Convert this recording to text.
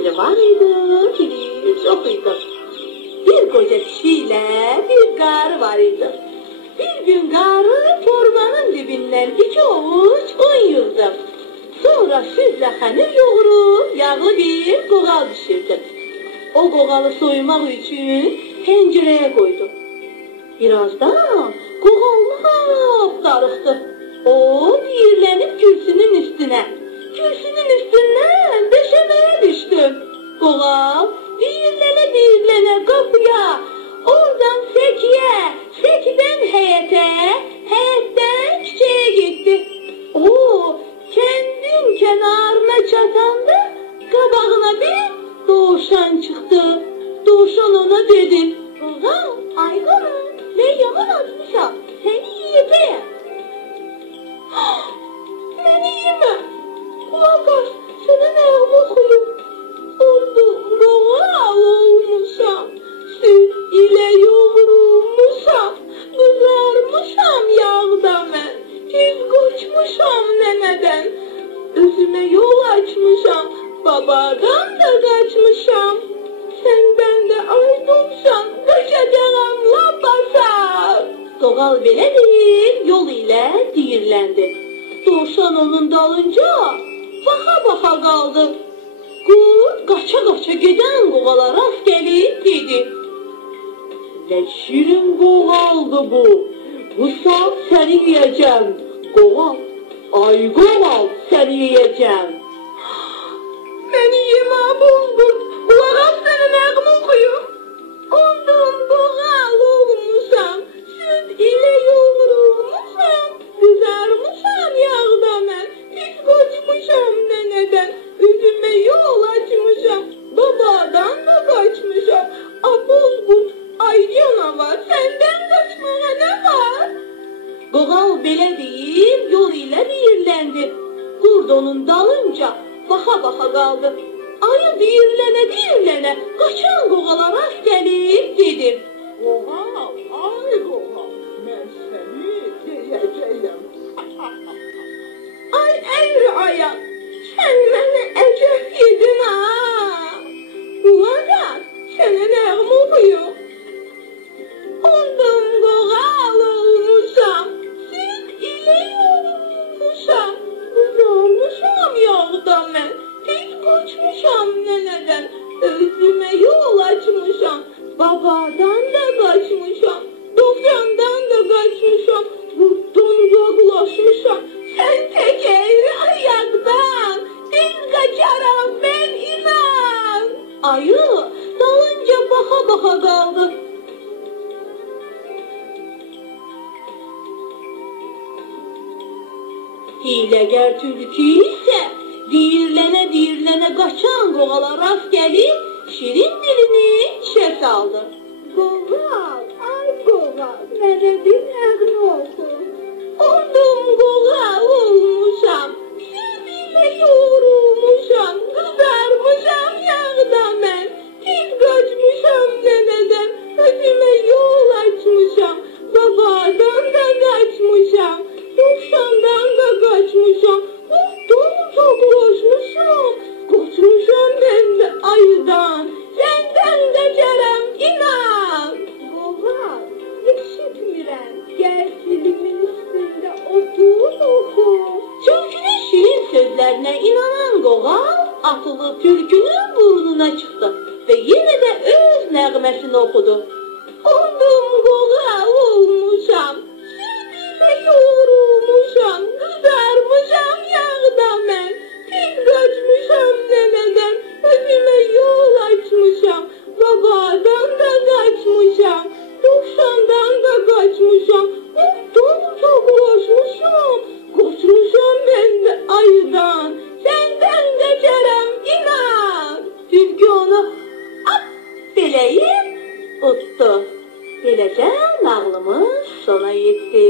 Biri var idi, biri yok idi. Bir koca kişiyle bir karı var idi. Bir gün karı torbanın dibinden 2 avuç un yığdı. Sonra süzle hamur yoğurup yağlı bir qoğal pişirdi. O qoğalı soymak için tencereye koydu. Birazdan qoğal lap darıxdı. O diyirlenip kürsünün üstüne. Kürsünün üstünden döşemeye düştü. Qoğal diyirlene kapıya, oradan sekiye, sekiden heyete, heyetten küçüğe gitti. O kendin kenarına çatanda qabağına bir doğuşan çıktı. Doğuşan ona dedi: "Qoğal, ay qoğal, ben yaman atmışam, seni yiyeceğim." "Beni yeme, kulak as, sana neyim okuyum. Oldum qoğal olmuşam, süt ile yoğurulmuşam, kızarmışam yağda ben, tez koçmuşam neneden, özüme yol açmışam, babadan da kaçmışam, senden de ayrılmışam, kaçacağım lapasam." Qoğal belə deyib yol ile diyirlendi. Doğuşan onun dalınca baxa qaldı. Qurd qaça gedən qoğala rast gəlib dedi: "Ne şirin qoğaldı bu. Bu saat seni yiyeceğim. Qoğal, ay qoğal, seni yiyeceğim." "Beni yeme bozdur. Kulak as, seni nəğmə okuyum. Ondan qoğal olmuşam, süt ile yoğurulmuşam, kızarmışam yağda mən, pis koçmuşam neneden, özüme yol açmışam, babadan da kaçmışam. Bozkurt, ay canavar, senden kaçmaya ne var?" Qoğal belə deyib yol ilə diyirləndi. Qurd onun dalınca baxa qaldı. Ayı diyirlənə qaçan qoğala rast gəlib dedi: "Qoğal, ay qoğal, mən səni yiyəcəyəm." "Ay əgri ayak, sen beni əcəb yedin ha. Kulak as, sənə nəğmə okuyum. Ondan qoğal olmuşam, süt ile yoğurulmuşam, kızarmışam yağda mən, tez koçmuşam neneden, özüme yol açmışam, babadan da kaçmışam, dovşandan da kaçmışam, kurttan uzaklaşmışam, sen tek eğri ayaktan, tez kaçaram ben inan." Ayı dalınca baxa qaldı. Hiləgər tülkü isə diyirlənə qaçan qoğala rast gəlib şirin dilini işə saldı. "Qoğal, ay qoğal, mənə bir nəğmə oxu. Ondan qoğal olmuşam, süt ilə yoğurulmuşam, kızarmışam yağda mən, tez qaçmışam neneden, özüme yol açmışam, babadan da kaçmışam, dovşandan da kaçmışam, kurttan uzaklaşmışam, kaçmışam ben de ayıdan, senden kaçaram inan." "Qoğal, eşitmirəm, gel dilimin üstünde otur oxu." Tülkünün şirin sözlerine inanan qoğal atılıb tülkünün burnuna çıktı ve yine de öz nəğməsini okudu. "Ondan qoğal olmuşam, süt ile yoğurulmuşam, kızarmışam yağda mən, tez kaçmışam neneden, özüme yol açmışam, babadan da kaçmışam, dovşandan da kaçmışam, kurttan uzaklaşmışam, kaçmışam ben de ayıdan, senden kaçaram inan." Tülkü onu beləyib utdu. Beləcə nağlımız sona yetdi.